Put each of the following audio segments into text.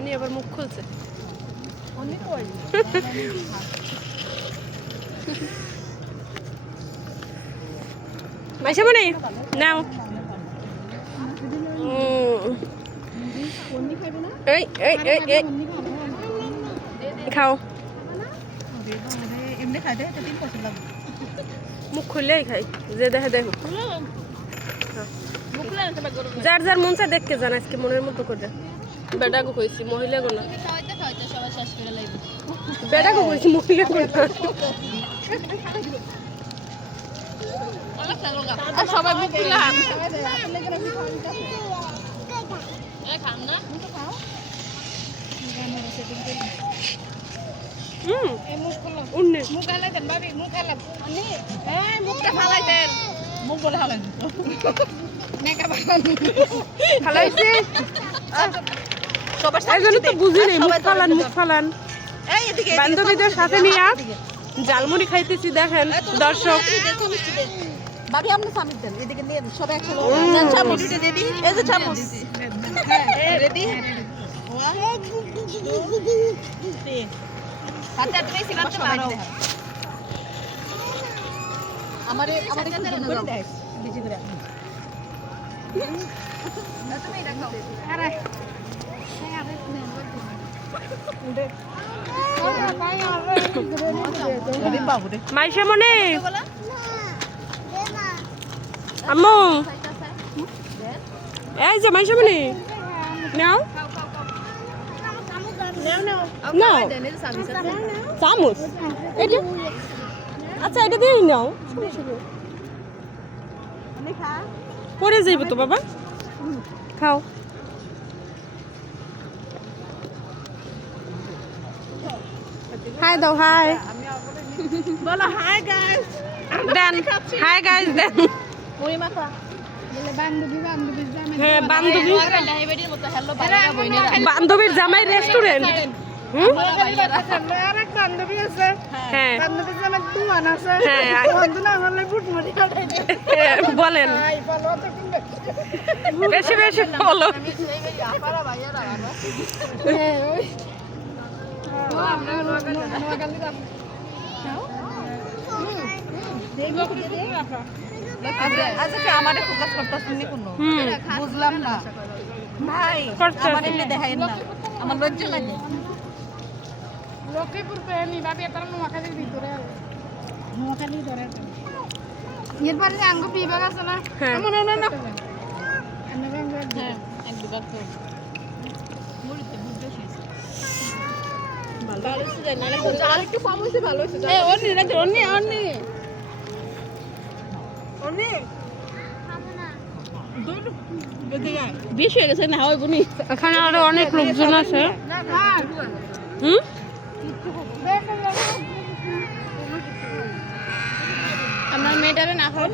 অনি আবার মুখ খুলছে। মাইশামণি নাও। এই এই এই এই খাও। মুখ খুললেই খাই, যে দেখে দেখো। যার যার মন চায় দেখতে জান, আজকে মনের মতো করে। বেটাকে কইছি, মহিলা গোনা। বেটাকে কইছি, মহিলা গোনা। সবাই মুখ খুলে বান্ধবীদের সাথে নিয়ে জালমুড়ি খাইতেছি। দেখেন দর্শক, বাবি আপনি চামচ দেন, এদিকে নিয়ে সবাই একসাথে চামচ রেডি। এই যে চামচ রেডি। হাতে হাতে বেশি করতে পারো। আমারে আমাদের করে দাও বেশি করে। তুমি দেখাও। আরে মাইশামণি, আম্মু এই যে মাইশামণি নাও নাও চামচ। এটা আচ্ছা, এটা দিয়ে নাও, পরে যাইব তো বাবা। খাও। হাই দাও, হাই বলো। হাই গাইস দেন, হাই গাইস দেন। মুড়ি মাখা হ্যাঁ, বান্ধবীর জামাই রেস্টুরেন্ট। বলেন বেশি বেশি বলো। আচ্ছা, আমারে ফোকাস করতেছেন নি কোন? বুঝলাম না ভাই, আমার এমনি দেখাই না, আমার লজ্জা লাগে। লক্ষ্মীপুর পেনি বাবি তার নোয়াখালীর ভিতরে, নোয়াখালীর ধরে এরপরে আঙ্গ বিভাগ আছে না, এমন না না হ্যাঁ, এক বিভাগ তো মুড়িতে বুঝতে শিখছে। ভালো হইছে জানা না, আর একটু কম হইছে, ভালো হইছে। এই অন্য না, অন্য অন্য অন্য বেশি হয়ে গেছে না, হয় বুনি। এখানে আরো অনেক লোকজন আছে। আমার মেয়েটারে না খাওয়া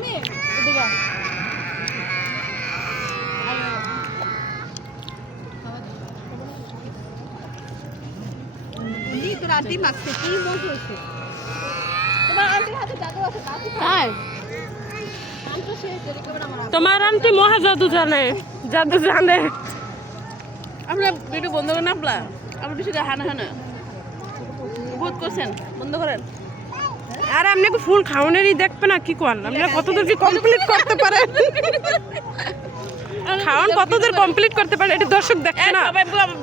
তোর আন্টি মাখছে কি মজা হয়েছে। তোমার আন্টির হাতে জাদু আছে, তোমার আন্টি মহা জাদু জানে, জাদু জানে। আমরা ভিডিও বন্ধ করেন, আপনার আমার বেশি হানা হানা বহুত করছেন, বন্ধ করেন। আর আপনি ফুল খাওয়ানোরই দেখবে না, কি করেন আপনারা, কতদূর কি কমপ্লিট করতে পারেন, খাওয়ান কতদূর কমপ্লিট করতে পারেন, এটা দর্শক দেখে না।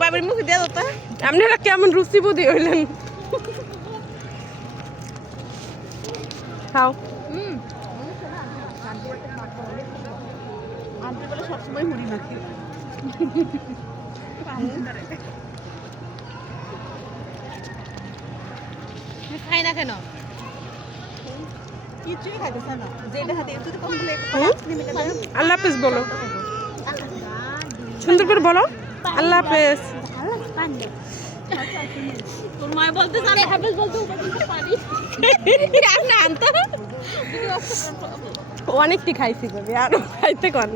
বাবির মুখে দিয়ে দাও, আপনারা কেমন রুচিবোধী হইলেন। খাও। আন্টি বলে সবসময় মুড়ি মাখি। খাই না কেন? কিছুই খাইতেছে না, যেটা হাতে একটু কমপ্লিট। আল্লাহ হাফেজ বলো, সুন্দর করে বলো আল্লাহ হাফেজ। তোর মা বলতে জানে হাফেজ বলতে পারি না, আনতে অনেকটি খাইছি, আর খাইতে কোন